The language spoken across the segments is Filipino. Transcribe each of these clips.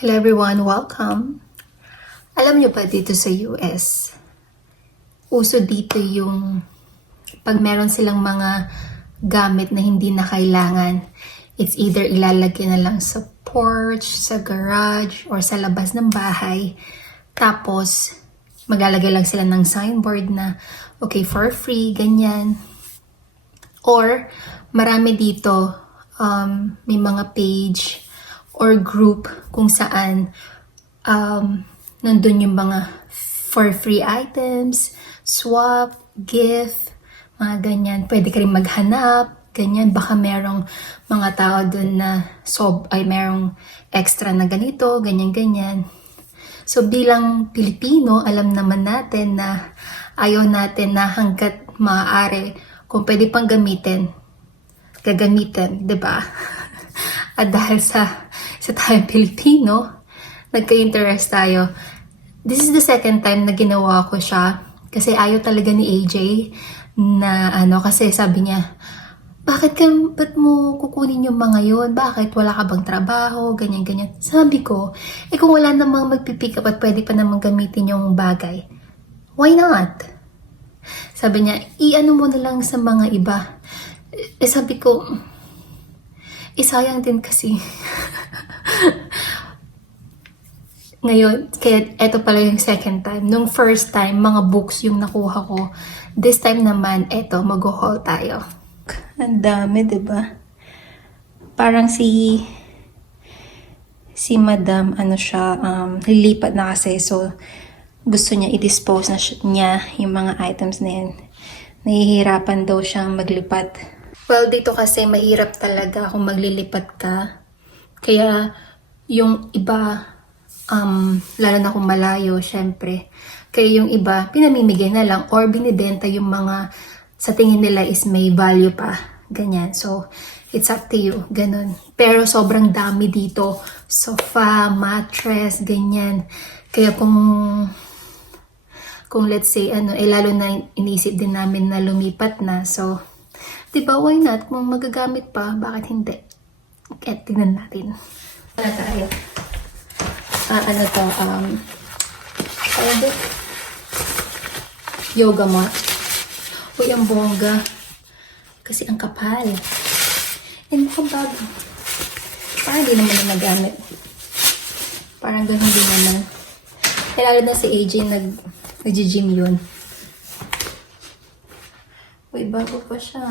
Hello everyone, welcome. Alam niyo ba dito sa US, uso dito yung pag meron silang mga gamit na hindi na kailangan, it's either ilalagay na lang sa porch, sa garage, or sa labas ng bahay. Tapos, maglalagay lang sila ng signboard na, okay, for free, ganyan. Or, marami dito, may mga page or group kung saan nandun yung mga for free items, swap, gift, mga ganyan. Pwede ka rin maghanap, ganyan. Baka merong mga tao dun na merong extra na ganito, ganyan-ganyan. So bilang Pilipino, alam naman natin na ayaw natin na hanggat maaari, kung pwede pang gamitin, gagamitin, di ba? At dahil sa tayong Pilipino, nagka-interest tayo. This is the second time na ginawa ko siya. Kasi ayaw talaga ni AJ na kasi sabi niya, ba't mo kukunin yung mga yun? Bakit? Wala ka bang trabaho? Ganyan-ganyan. Sabi ko, kung wala namang magpipick up at pwede pa namang gamitin yung bagay, why not? Sabi niya, i-ano mo na lang sa mga iba. Sabi ko, sayang din kasi. Ngayon, kaya eto pala yung second time. Nung first time, mga books yung nakuha ko. This time naman, eto, mag-haul tayo. Ang dami, diba? Parang si madam, lilipat na kasi. So, gusto niya i-dispose niya yung mga items na yan. Nahihirapan daw siyang maglipat. Well, dito kasi mahirap talaga kung maglilipat ka. Kaya, yung iba, lalo na kung malayo, syempre. Kaya yung iba, pinamimigay na lang or binibenta yung mga sa tingin nila is may value pa. Ganyan. So, it's up to you. Ganun. Pero sobrang dami dito. Sofa, mattress, ganyan. Kaya kung let's say, lalo na inisip din namin na lumipat na. So, diba, why not? Kung magagamit pa, bakit hindi? Kaya tingnan natin. Ano tayo? Yoga mat. Uy, ang bongga. Kasi ang kapal. Mukhang bago. Parang hindi naman na nagamit. Parang ganun din naman. Lalo na si AJ nag-gym yun. Uy, bago pa siya.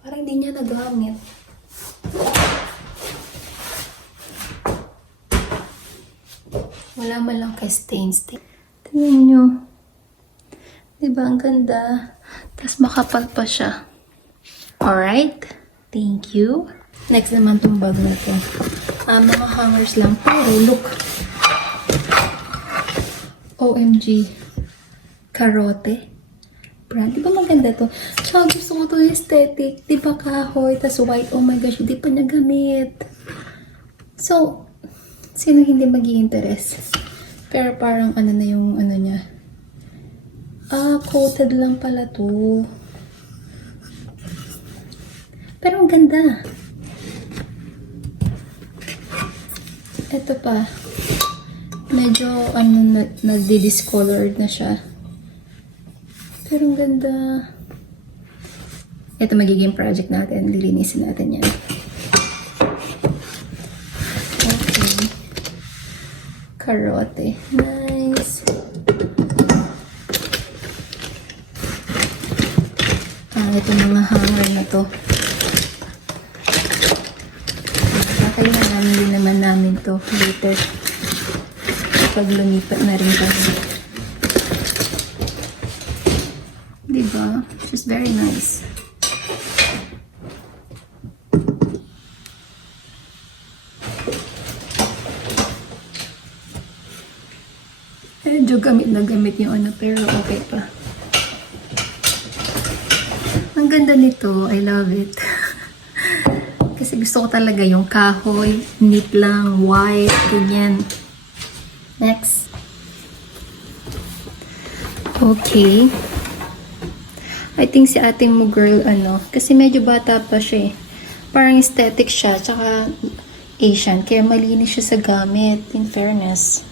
Parang hindi niya nagamit. Wala man lang kay stains. Tingnan nyo. Diba, ang ganda. Tapos makapal pa siya. Alright. Thank you. Next naman tong bag na to. Mga hangers lang. Pero look. OMG. Karote. Brand. Diba maganda to? Tsaka gusto ko to aesthetic. Diba kahoy? Tas white. Oh my gosh. Di pa niya gamit. So, sino hindi mag-i-interest? Pero parang na yung niya. Coated lang pala to. Pero ang ganda. Ito pa. Medyo nagdi-discolored na siya. Pero ang ganda. Ito magiging project natin. Lilinisin natin yan. Okay. Karote. Nice. Ito mga hanger na to. Kakainin din naman namin to later. Pag lumipat na rin tayo. Diba? She's very nice. Medyo gamit na gamit yung pero okay pa. Ang ganda nito. I love it. Kasi gusto ko talaga yung kahoy, neat lang, white, ganyan. Next. Okay. I think si ating mo girl, kasi medyo bata pa siya eh. Parang aesthetic siya, tsaka Asian. Kaya malinis siya sa gamit, in fairness.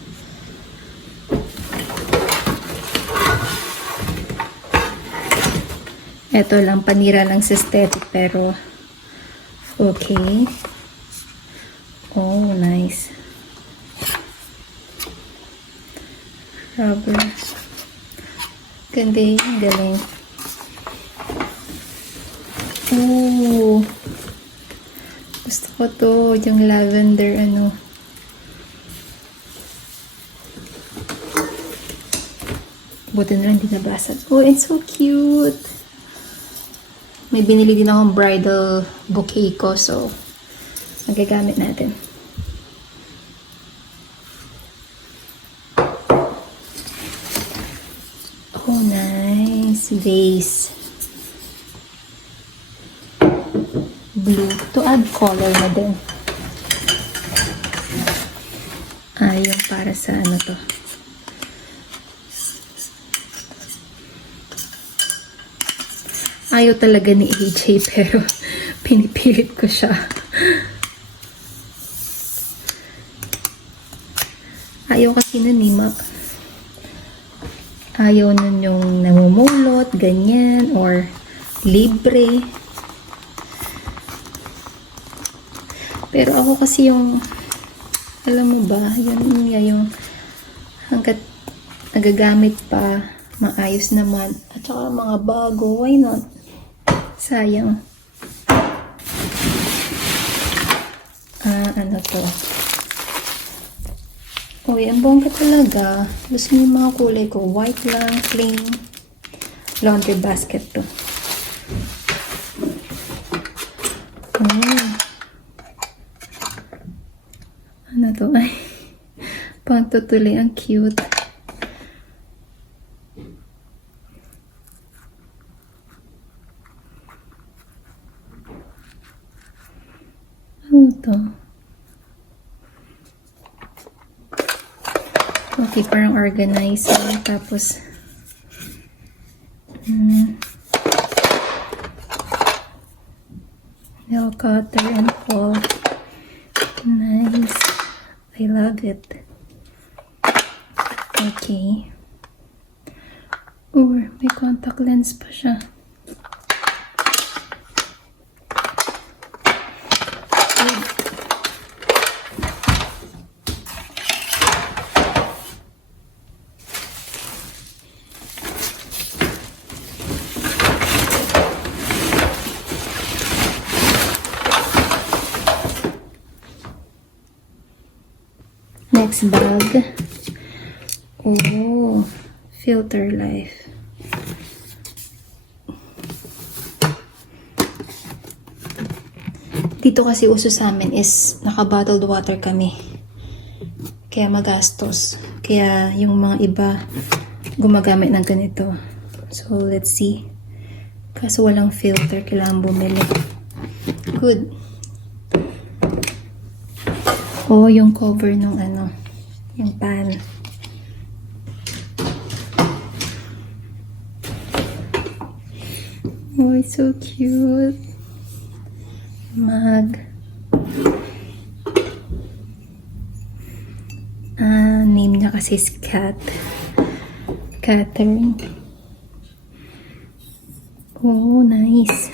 Ito lang, panira lang sa aesthetic, pero okay. Oh, nice. Rubber. Ganda yung galing. Oh. Gusto ko to, yung lavender, ano. Buti na lang di nabasag. Oh, it's so cute. May binili din akong bridal bouquet ko, so magagamit natin. Oh, nice. Vase. Blue. To add color na din. Yung para sa ano to. Ayaw talaga ni AJ, pero pinipilit ko siya. Ayaw kasi nun eh, ayaw nun yung namumulot, ganyan, or libre. Pero ako kasi yung, alam mo ba, yung hanggat nagagamit pa, maayos naman, at saka mga bago, why not? Sayang. Ano to? Uy, ang bongga talaga. Gusto niyo yung mga kulay ko. White lang, plain. Laundry basket to. Ano to? Ay, pang tutuloy. Ang cute. Ano to? Okay, parang organizer. Tapos, nail cutter and all. Nice. I love it. Okay. Or, may contact lens pa siya. Next bag. Oh, Filter Life. Dito kasi uso sa amin is naka-bottled water kami. Kaya magastos. Kaya yung mga iba gumagamit ng ganito. So, let's see. Kaso walang filter. Kailangan bumili. Good. Oh, yung cover nung ano, yung pan. Oh, it's so cute. Mug. Name niya kasi is Catherine. Oh, nice.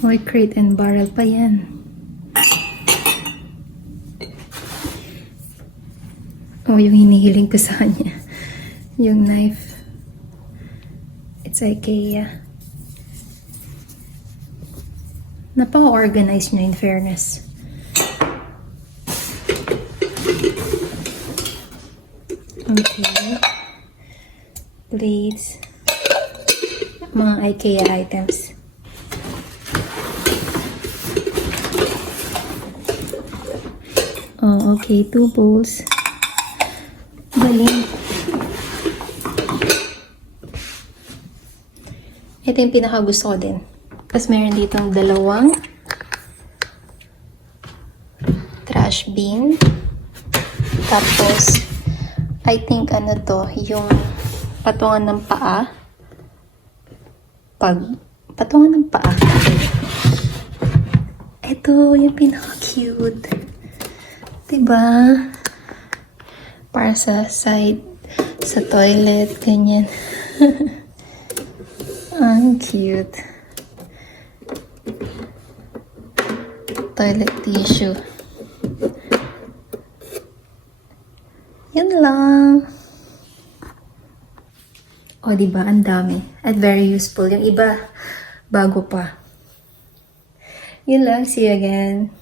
Oy, crate and barrel pa yan. Oh, yung hinihiling ko sa kanya. Yung knife. It's IKEA. Napaka-organized niya, in fairness. Okay. Blades. Mga IKEA items. Oh, okay. 2 bowls. Galing. Ito yung pinaka-gusto ko din. Tapos meron ditong dalawang trash bin. Tapos, I think ano to, yung patungan ng paa. patungan ng paa. Ito, yung pinaka-cute. Diba? Para sa side, sa toilet, ganyan. Ang cute. Toilet tissue. Yan lang. O, diba? Ang dami. At very useful. Yung iba, bago pa. Yun lang. See you again.